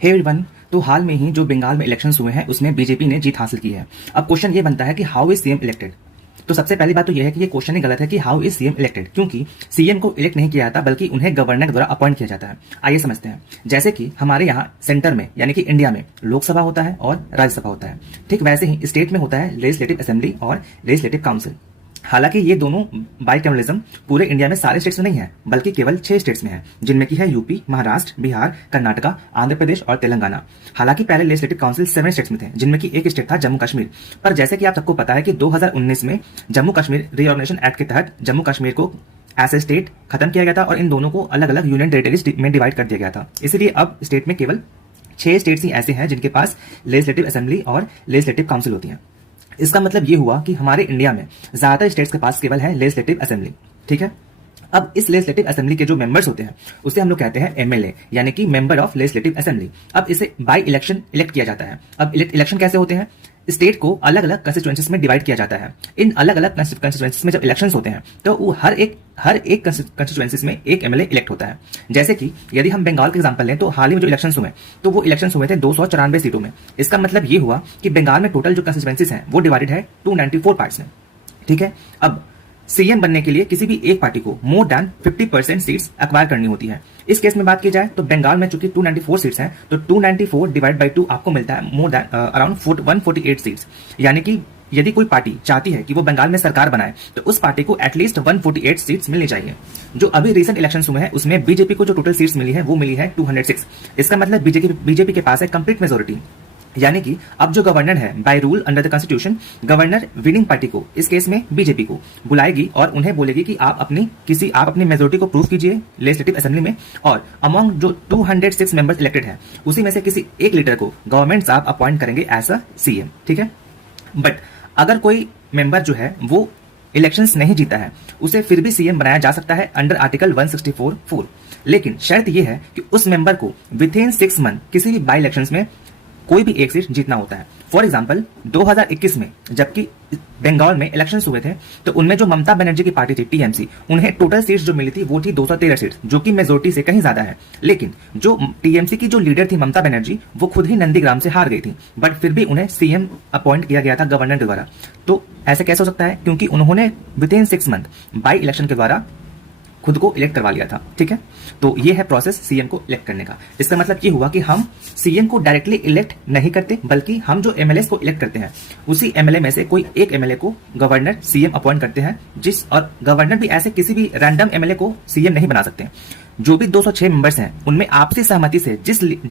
Hey everyone. तो हाल में ही जो बंगाल में इलेक्शंस हुए हैं उसमें बीजेपी ने जीत हासिल की है। अब क्वेश्चन ये बनता है कि हाउ इज सीएम इलेक्टेड। तो सबसे पहली बात तो यह है कि ये क्वेश्चन ही गलत है कि हाउ इज सीएम इलेक्टेड, क्योंकि सीएम को इलेक्ट नहीं किया जाता बल्कि उन्हें गवर्नर द्वारा अपॉइंट किया जाता है। आइए समझते हैं। जैसे कि हमारे यहाँ सेंटर में यानी कि इंडिया में लोकसभा होता है और राज्यसभा होता है, ठीक वैसे ही स्टेट में होता है लेजिस्लेटिव असेंबली और लेजिस्लेटिव काउंसिल। हालांकि ये दोनों बाइकैमरलिज्म पूरे इंडिया में सारे स्टेट्स में नहीं है बल्कि केवल 6 स्टेट्स में है, जिनमें की है यूपी, महाराष्ट्र, बिहार, कर्नाटका, आंध्र प्रदेश और तेलंगाना। हालांकि पहले लेजिस्लेटिव काउंसिल 7 स्टेट्स में थे, जिनमें की एक स्टेट था जम्मू कश्मीर। पर जैसे कि आप सबको पता है कि 2019 में जम्मू कश्मीर रीऑर्गेनाइजेशन एक्ट के तहत जम्मू कश्मीर को एज ए स्टेट खत्म किया गया था और इन दोनों को अलग अलग यूनियन टेरिटरीज में डिवाइड कर दिया गया था। इसलिए अब स्टेट में केवल 6 स्टेट्स ही ऐसे हैं जिनके पास लेजिस्लेटिव असेंबली और लेजिस्लेटिव काउंसिल होती है। इसका मतलब ये हुआ कि हमारे इंडिया में ज्यादातर स्टेट्स के पास केवल है लेजिस्लेटिव असेंबली, ठीक है। अब इस लेजिस्लेटिव असेंबली के जो मेंबर्स होते हैं उसे हम लोग कहते हैं एमएलए, यानी कि मेंबर ऑफ लेजिस्लेटिव असेंबली। अब इसे बाय इलेक्शन इलेक्ट किया जाता है। अब इलेक्शन कैसे होते हैं? स्टेट को अलग अलग कंस्टिट्यूएंसीज में डिवाइड किया जाता है। इन अलग अलग कंस्टिट्यूएंसीज में जब इलेक्शंस होते हैं तो वो हर एक कंस्टिट्यूएंसीज में एक एमएलए इलेक्ट होता है। जैसे कि यदि हम बंगाल का एग्जांपल लें तो हाल ही में जो इलेक्शंस हुए तो वो इलेक्शंस हुए थे 294 सीटों में। इसका मतलब ये हुआ कि बंगाल में टोटल जो कंस्टिट्यूएंसीज हैं वो डिवाइडेड है 294 पार्ट्स में, ठीक है। अब सीएम बनने के लिए किसी भी एक पार्टी को मोर देन 50% सीट्स एक्वायर करनी होती है। इस केस में बात की जाए तो बंगाल में चूंकि 294 सीट्स हैं तो 294 डिवाइड बाय 2 आपको मिलता है मोर देन अराउंड 148 सीट्स। यानी कि यदि कोई पार्टी चाहती है कि वो बंगाल में सरकार बनाए तो उस पार्टी को एटलीस्ट 148 सीट्स मिलनी चाहिए। जो अभी रिसेंट इलेक्शंस हुए हैं उसमें बीजेपी को जो टोटल सीट्स मिली है वो मिली है 206। इसका मतलब बीजेपी के पास है कंप्लीट मेजोरिटी। यानी कि अब जो गवर्नर है by rule under the constitution, governor winning party को, इस केस में बीजेपी को बुलाएगी और उन्हें बोलेगी कि आप अपनी मेजोरिटी को प्रूव कीजिए लेजिस्लेटिव असेंबली में, और अमंग जो 206 मेंबर्स इलेक्टेड हैं उसी में से किसी एक लीडर को गवर्नमेंट साहब अपॉइंट करेंगे एज अ सीएम, ठीक है। बट अगर कोई मेंबर जो है वो इलेक्शंस नहीं जीता है उसे फिर भी सीएम बनाया जा सकता है अंडर आर्टिकल 164(4). लेकिन शर्त यह है कि उस मेंबर को विद इन 6 मंथ किसी भी बाई इलेक्शंस में कोई भी एक सीट जीतना होता है। फॉर एग्जाम्पल 2021 में जबकि बंगाल में इलेक्शंस हुए थे तो उनमें जो ममता बनर्जी की पार्टी थी टीएमसी, उन्हें टोटल सीट्स जो मिली थी वो थी 213 सीट्स, जो कि मेजोरिटी से कहीं ज्यादा है। लेकिन जो टीएमसी की जो लीडर थी ममता बनर्जी वो खुद ही नंदीग्राम से हार गई थी, बट फिर भी उन्हें सीएम अपॉइंट किया गया था गवर्नर के द्वारा। तो ऐसा कैसे हो सकता है? क्योंकि उन्होंने with in 6 month by election के द्वारा खुद को इलेक्ट करवा लिया था, ठीक है। तो ये है प्रोसेस सीएम को इलेक्ट करने का। इसका मतलब ये हुआ कि हम सीएम को डायरेक्टली इलेक्ट नहीं करते बल्कि हम जो एमएलए को इलेक्ट करते हैं उसी एमएलए में से कोई एक एमएलए को गवर्नर सीएम अपॉइंट करते हैं, और गवर्नर भी ऐसे किसी भी रैंडम एमएलए को सीएम नहीं बना सकते। जो भी 206 मेंबर्स हैं उनमें आपसी सहमति से